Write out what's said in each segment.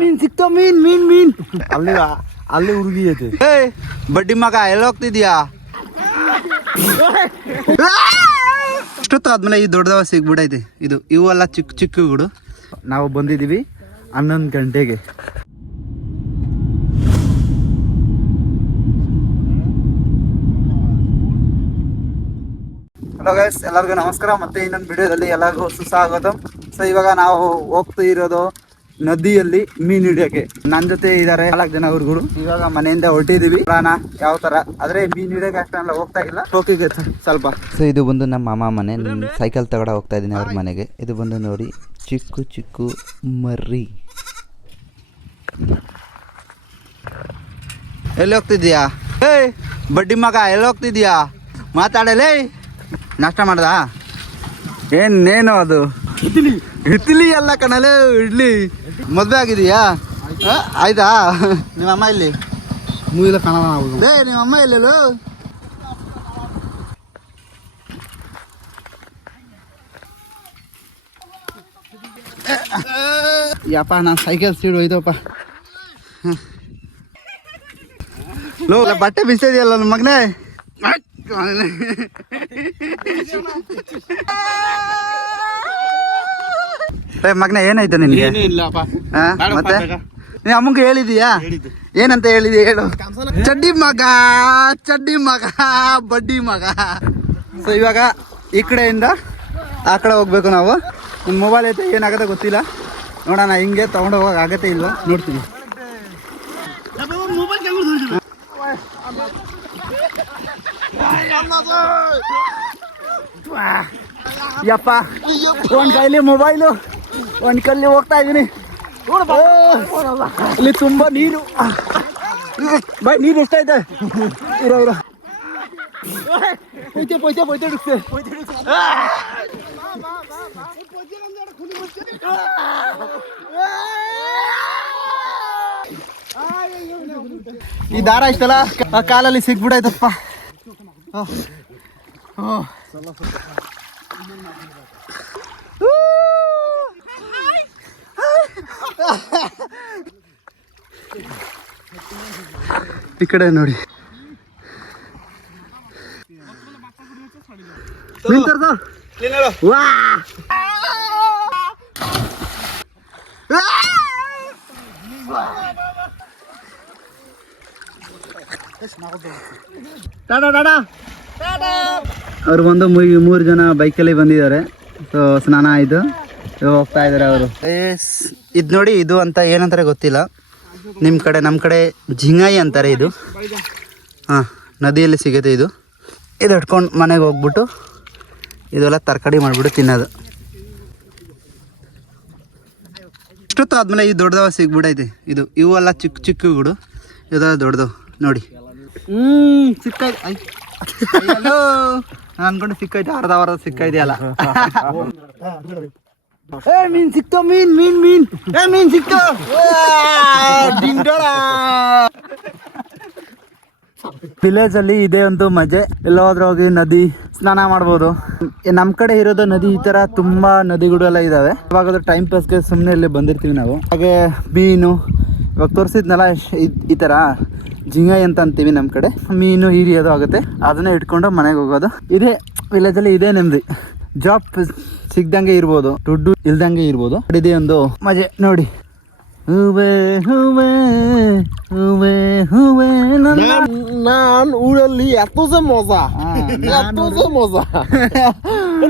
ಮೀನ್ ಸಿಕ್ತೋ ಮೀನ್ ಅಲ್ಲಿ ಹುಡುಗಿ ಐತೆ. ಬಡ್ಡಿ ಮಗ ಎಲ್ಲ ಹೋಗ್ತಿದ್ಯಾ? ಇಷ್ಟೊತ್ತಾದ್ಮೇಲೆ ಈ ದೊಡ್ಡದವ ಸಿಗ್ಬಿಟ್ಟೈತೆ. ಇವೆಲ್ಲ ಚಿಕ್ಕ ಚಿಕ್ಕ ಗುಡು. ನಾವು ಬಂದಿದ್ದೀವಿ 11 ಗಂಟೆಗೆ. ಹಲೋ ಗೈಸ್, ಎಲ್ಲರಿಗೂ ನಮಸ್ಕಾರ. ಮತ್ತೆ ಇನ್ನೊಂದು ವಿಡಿಯೋದಲ್ಲಿ ಎಲ್ಲರಿಗೂ ಸುಸ್ವಾಗತ. ಸೊ ಇವಾಗ ನಾವು ಹೋಗ್ತಾ ಇರೋದು ನದಿಯಲ್ಲಿ ಮೀನು ಹಿಡಿಯೋಕೆ. ನನ್ನ ಜೊತೆ ಇದ್ದಾರೆ 4 ಜನ ಹುಡುಗರು. ಇವಾಗ ಮನೆಯಿಂದ ಹೊರಟಿದೀವಿ. ಯಾವ ತರ ಆದ್ರೆ ಮೀನು ಹಿಡಿಯೋಕೆ ಅಷ್ಟೆಲ್ಲ ಹೋಗ್ತಾ ಇಲ್ಲ, ಹೋಗಿಗೆ ಸ್ವಲ್ಪ. ಸೊ ಇದು ಬಂದು ನಮ್ಮ ಮಾಮ ಮನೆ. ಸೈಕಲ್ ತಗೊಂಡು ಹೋಗ್ತಾ ಇದ್ದೀನಿ ಅವ್ರ ಮನೆಗೆ. ಇದು ಬಂದು ನೋಡಿ ಚಿಕ್ಕು ಚಿಕ್ಕು ಮರ್ರಿ. ಎಲ್ಲಿ ಹೋಗ್ತಿದ್ಯಾ? ಬಡ್ಡಿ ಮಗ ಎಲ್ಲಿ ಹೋಗ್ತಿದ್ಯಾ? ಮಾತಾಡಲೇ. ನಾಷ್ಟ ಮಾಡ್ದ? ಏನೇನು ಅದು? ಇಡ್ಲಿ ಅಲ್ಲ ಕಣಲೆ, ಇಡ್ಲಿ. ಮದ್ವೆ ಆಗಿದೀಯಾ? ಆಯ್ತಾ? ನಿಮ್ಮ ಅಮ್ಮ ಇಲ್ಲಿ ಮೂವಿಲ ಕಾಣಲ್ಲ. ನಿಮ್ಮ ಅಮ್ಮ ಎಲ್ಲೆಲ್ಲೋ? ಯಪ್ಪ ನಾನು ಸೈಕಲ್ ಸ್ಪೀಡ್ ಹೋಯ್ತಪ್ಪ. ಲೋ ಬಟ್ಟೆ ಬಿಸಿದೆಯಲ್ಲ ನನ್ನ ಮಗನೇ. ಮಗನೇ ಏನಾಯ್ತು ನಿನ್ಗೆ? ಮತ್ತೆ ನೀ ಅಮ್ಮಂಗೆ ಹೇಳಿದೀಯಾ? ಏನಂತ ಹೇಳಿದೀಯ ಹೇಳು. ಚಡ್ಡಿ ಮಗ ಬಡ್ಡಿ ಮಗ. ಸೊ ಇವಾಗ ಈ ಕಡೆಯಿಂದ ಆ ಕಡೆ ಹೋಗ್ಬೇಕು ನಾವು. ನನ್ನ ಮೊಬೈಲ್ ಐತೆ, ಏನಾಗತ್ತೆ ಗೊತ್ತಿಲ್ಲ. ನೋಡೋಣ, ಹಿಂಗೆ ತಗೊಂಡು ಹೋಗಕ್ಕೆ ಆಗತ್ತೆ ಇಲ್ಲ ನೋಡ್ತೀನಿ. ಯಪ್ಪ, ಒಂದ್ ಕೈಲಿ ಮೊಬೈಲು, ಒಂದ್ ಕೈಲಿ ಹೋಗ್ತಾ ಇದೀನಿ. ಇಲ್ಲಿ ತುಂಬಾ ನೀರು. ಬೈ ನೀರು ಎಷ್ಟೈತೆ? ಇರೋ ಈ ದಾರ ಇಷ್ಟಲ್ಲ ಕಾಲಲ್ಲಿ ಸಿಗ್ಬಿಡಾಯ್ತಪ್ಪ. ಈ ಕಡೆ ನೋಡಿ. ಅವ್ರು ಬಂದು 3 ಜನ ಬೈಕಲ್ಲಿ ಬಂದಿದ್ದಾರೆ. ಸೊ ಸ್ನಾನ ಆಯ್ತು, ಹೋಗ್ತಾ ಇದಾರೆ ಅವರು. ಇದು ನೋಡಿ, ಇದು ಅಂತ ಏನಂತಾರೆ ಗೊತ್ತಿಲ್ಲ ನಿಮ್ಮ ಕಡೆ. ನಮ್ಮ ಕಡೆ ಜಿಂಗಾಯಿ ಅಂತಾರೆ ಇದು. ಹಾಂ, ನದಿಯಲ್ಲಿ ಸಿಗುತ್ತೆ ಇದು. ಇದು ಇಟ್ಕೊಂಡು ಮನೆಗೆ ಹೋಗ್ಬಿಟ್ಟು ಇದೆಲ್ಲ ತರಕಾರಿ ಮಾಡಿಬಿಟ್ಟು ತಿನ್ನೋದು. ಇಷ್ಟೊತ್ತಾದ್ಮೇಲೆ ಈ ದೊಡ್ಡದವ ಸಿಗ್ಬಿಟ್ಟೈತೆ. ಇವೆಲ್ಲ ಚಿಕ್ಕ ಚಿಕ್ಕ ಗುಡು. ಇದೆಲ್ಲ ದೊಡ್ಡದು ನೋಡಿ. ಸಿಕ್ಕೈತೆ. ಅನ್ಕೊಂಡು ಸಿಕ್ಕೈತೆ, ಅರ್ಧ ಸಿಕ್ಕೈದೆಯಲ್ಲ. ಮೀನ್ ಸಿಕ್ತೋ ಮೀನ್ ಸಿಕ್ತೋ. ವಿಲೇಜ್ ಅಲ್ಲಿ ಇದೇ ಒಂದು ಮಜೆ. ಎಲ್ಲಾದ್ರೂ ಹೋಗಿ ನದಿ ಸ್ನಾನ ಮಾಡ್ಬೋದು. ನಮ್ ಕಡೆ ಇರೋದು ನದಿ ಈ ತರ ತುಂಬಾ ನದಿಗಳು ಎಲ್ಲ ಇದಾವೆ. ಇವಾಗ ಟೈಮ್ ಪಾಸ್ಗೆ ಸುಮ್ಮನೆ ಇಲ್ಲಿ ಬಂದಿರ್ತೀವಿ ನಾವು. ಹಾಗೆ ಮೀನು ಇವಾಗ ತೋರಿಸಿದ್ನಲ್ಲ, ಈ ತರ ಜಿಂಗಾಯಿ ಅಂತ ಅಂತೀವಿ ನಮ್ಮ ಕಡೆ. ಮೀನು ಹಿಡಿಯೋದು ಆಗುತ್ತೆ, ಅದನ್ನೇ ಇಟ್ಕೊಂಡು ಮನೆಗೆ ಹೋಗೋದು. ಇದೇ ವಿಲೇಜ್ ಅಲ್ಲಿ ಇದೇ ನೆಮ್ಮದಿ. ಜಾಬ್ ಸಿಗ್ದಂಗೆ ಇರ್ಬೋದು, ದುಡ್ಡು ಇಲ್ದಂಗೆ ಇರ್ಬೋದು. ಇದೇ ಒಂದು ಮಜೆ ನೋಡಿ. ಹೂವೆ ಹೂವೆ ಹೂವೆ ಹೂವೆ ನಾನ್ ಊರಲ್ಲಿ ಎತ್ತೋಸ ಮೋಸ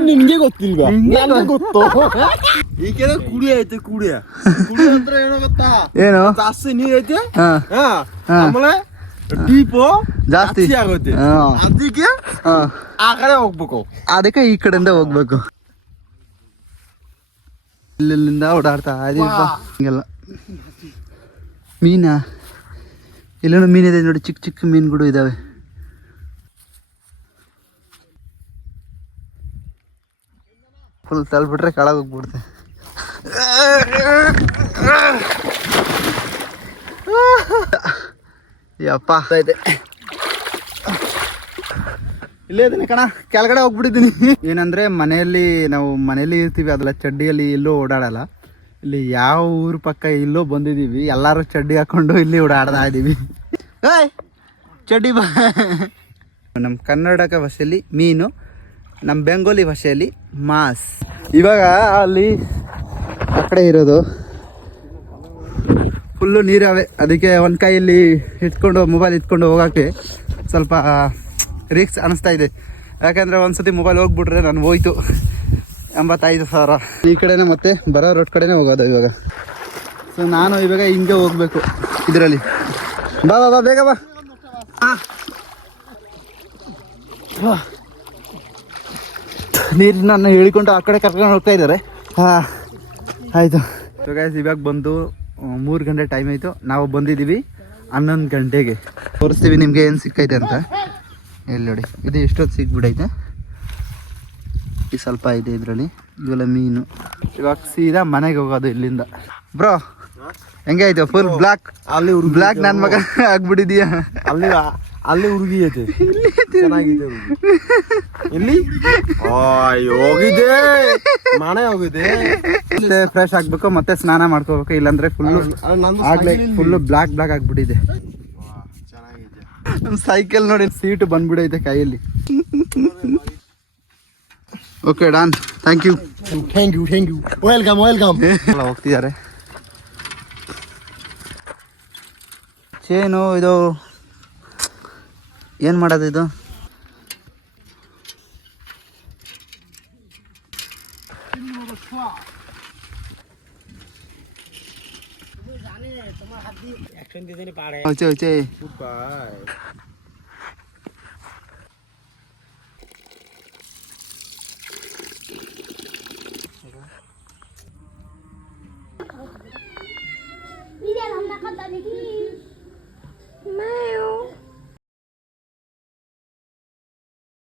ನಿಮ್ಗೆ ಗೊತ್ತಿಲ್ವಾ? ನನಗೆ ಗೊತ್ತು. ಈಗೆಲ್ಲ ಕುಡಿ ಐತೆ. ಕುಡಿ ಅಂದ್ರೆ ಏನೋ ಗೊತ್ತಾ? ಏನು ಜಾಸ್ತಿ ನೀರ್ ಐತೆ, ಆಮೇಲೆ ಡೀಪು ಜಾಸ್ತಿ ಆಗುತ್ತೆ. ಅದಕ್ಕೆ ಆ ಕಡೆ ಹೋಗ್ಬೇಕು, ಅದಕ್ಕೆ ಈ ಕಡೆಯಿಂದ ಹೋಗ್ಬೇಕು. ಇಲ್ಲಿಂದ ಓಡಾಡ್ತಾ ಇದೀವಪ್ಪ. ಹಿಂಗೆಲ್ಲ ಮೀನಾ ಇಲ್ಲೇನೋ ಮೀನಿದೆ ನೋಡಿ, ಚಿಕ್ಕ ಚಿಕ್ಕ ಮೀನುಗಳು ಇದಾವೆ. ಫುಲ್ ತಳ್ಬಿಟ್ರೆ ಕೆಳಗೆ ಹೋಗ್ಬಿಡ್ತೆ. ಯಪ್ಪ ಇದೆ. ಇಲ್ಲೇ ಇದೀನಿ ಕಣ, ಕೆಳಗಡೆ ಹೋಗ್ಬಿಟ್ಟಿದ್ದೀನಿ. ಏನಂದ್ರೆ ನಾವು ಮನೆಯಲ್ಲಿ ಇರ್ತೀವಿ, ಅದೆಲ್ಲ ಚಡ್ಡಿಯಲ್ಲಿ ಎಲ್ಲೂ ಓಡಾಡಲ್ಲ. ಇಲ್ಲಿ ಯಾವ ಊರ ಪಕ್ಕ ಇಲ್ಲೋ ಬಂದಿದ್ದೀವಿ, ಎಲ್ಲರೂ ಚಡ್ಡಿ ಹಾಕೊಂಡು ಇಲ್ಲಿ ಓಡಾಡ್ತಾ ಇದ್ದೀವಿ. ಏಯ್ ಚಡ್ಡಿ ಬಾ. ನಮ್ಮ ಕನ್ನಡಕ ಭಾಷೆಯಲ್ಲಿ ಮೀನು, ನಮ್ಮ ಬೆಂಗಾಲಿ ಭಾಷೆಯಲ್ಲಿ ಮಾಸ್. ಇವಾಗ ಅಲ್ಲಿ ಆ ಕಡೆ ಇರೋದು ಫುಲ್ಲು ನೀರಾವೆ, ಅದಕ್ಕೆ ಒಂದು ಕೈಯಲ್ಲಿ ಮೊಬೈಲ್ ಇಟ್ಕೊಂಡು ಹೋಗೋಕ್ಕೆ ಸ್ವಲ್ಪ ರಿಕ್ಸ್ ಅನಿಸ್ತಾ ಇದೆ. ಯಾಕಂದರೆ ಒಂದ್ಸತಿ ಮೊಬೈಲ್ ಹೋಗ್ಬಿಟ್ರೆ ನಾನು ಹೋಯ್ತು 85,000. ಈ ಕಡೆನೇ ಮತ್ತೆ ಬರೋ ರೋಡ್ ಕಡೆನೇ ಹೋಗೋದು ಇವಾಗ. ಸೊ ನಾನು ಇವಾಗ ಹಿಂಗೆ ಹೋಗ್ಬೇಕು ಇದರಲ್ಲಿ. ಬಾ ಬಾ ಬಾ ಬೇಗ ಬಾ. ನೀರನ್ನ ಹೇಳಿಕೊಂಡು ಆ ಕಡೆ ಕರ್ಕೊಂಡು ಹೋಗ್ತಾ ಇದ್ದಾರೆ. ಹಾಂ ಆಯಿತು. ಸೊ ಗೈಸ್ ಇವಾಗ ಬಂದು 3 ಗಂಟೆ ಟೈಮ್ ಆಯಿತು. ನಾವು ಬಂದಿದ್ದೀವಿ 11 ಗಂಟೆಗೆ. ತೋರಿಸ್ತೀವಿ ನಿಮಗೆ ಏನು ಸಿಕ್ಕೈತೆ ಅಂತ. ಎಲ್ಲಿ ನೋಡಿ, ಇದು ಎಷ್ಟೊತ್ತು ಸಿಕ್ಬಿಡೈತೆ. ಈ ಸ್ವಲ್ಪ ಇದೆ ಇದರಲ್ಲಿ, ಇವೆಲ್ಲ ಮೀನು. ಇವಾಗ ಸೀದಾ ಮನೆಗೆ ಹೋಗೋದು ಇಲ್ಲಿಂದ. ಬ್ರೋ ಹೆಂಗೆ ಆಯ್ತು? Full black. ಅಲ್ಲಿ ಬ್ಲ್ಯಾಕ್ ನನ್ನ ಮಗ ಆಗ್ಬಿಟ್ಟಿದೀಯಾ? ಅಲ್ಲಿ ಹುಡುಗಿ ಐತೆ, ಚೆನ್ನಾಗಿದೆ ಇಲ್ಲಿ. ಹೋಗಿದೆ ಮನೆ ಹೋಗಿದೆ. ಮತ್ತೆ ಫ್ರೆಶ್ ಆಗ್ಬೇಕು, ಮತ್ತೆ ಸ್ನಾನ ಮಾಡ್ಕೋಬೇಕು, ಇಲ್ಲಾಂದ್ರೆ ಫುಲ್ಲು ಬ್ಲ್ಯಾಕ್ ಆಗ್ಬಿಟ್ಟಿದೆ. ನಮ್ಮ ಸೈಕಲ್ ನೋಡಿ, ಸೀಟು ಬಂದ್ಬಿಡೈತೆ ಕೈಯಲ್ಲಿ. Okay Don, thank you. Welcome ಹೋಗ್ತಿದ್ದಾರೆ. ಚೇನು ಇದು ಏನು ಮಾಡೋದು ಇದು? হচ্ছে Video हम ना खाता देखी